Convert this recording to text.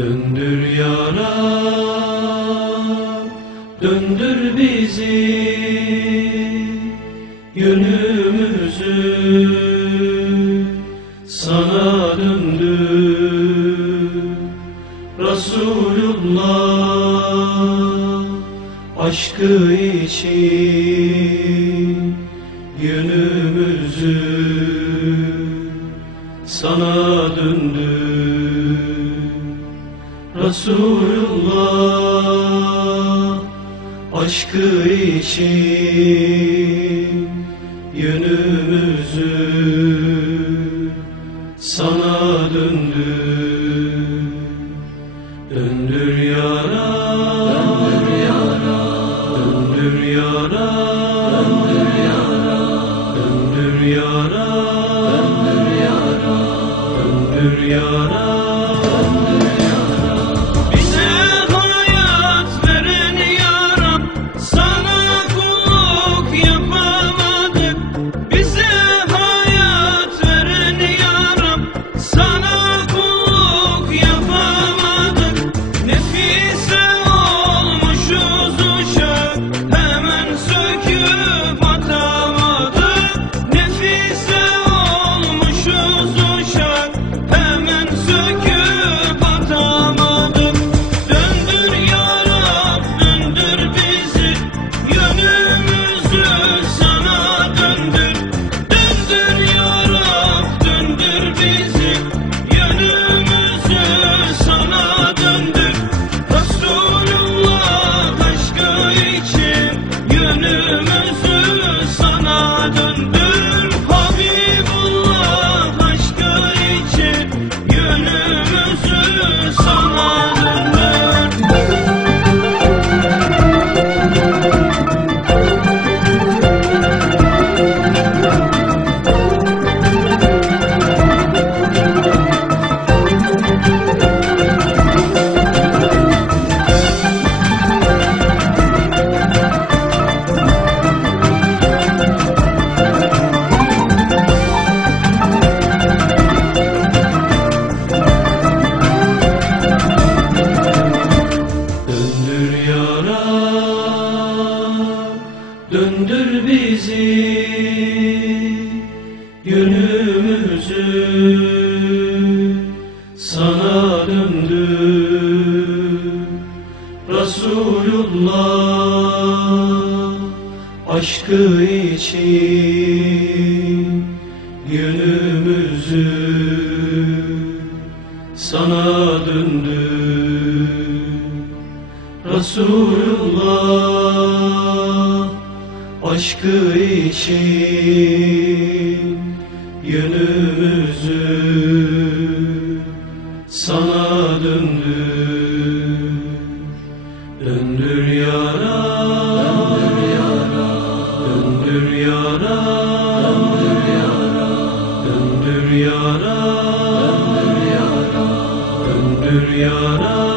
Döndür yara, döndür bizi, yönümüzü sana döndür. Resulullah aşkı için yönümüzü sana döndür. Resulullah aşkı için yönümüzü sana döndür. Döndür yara, döndür yara, döndür yara, döndür yara, döndür yara, döndür yara, döndür. Bize aşkı için yönümüzü sana döndür. Resulullah aşkı için yönümüzü yara, döndür yara, döndür yara.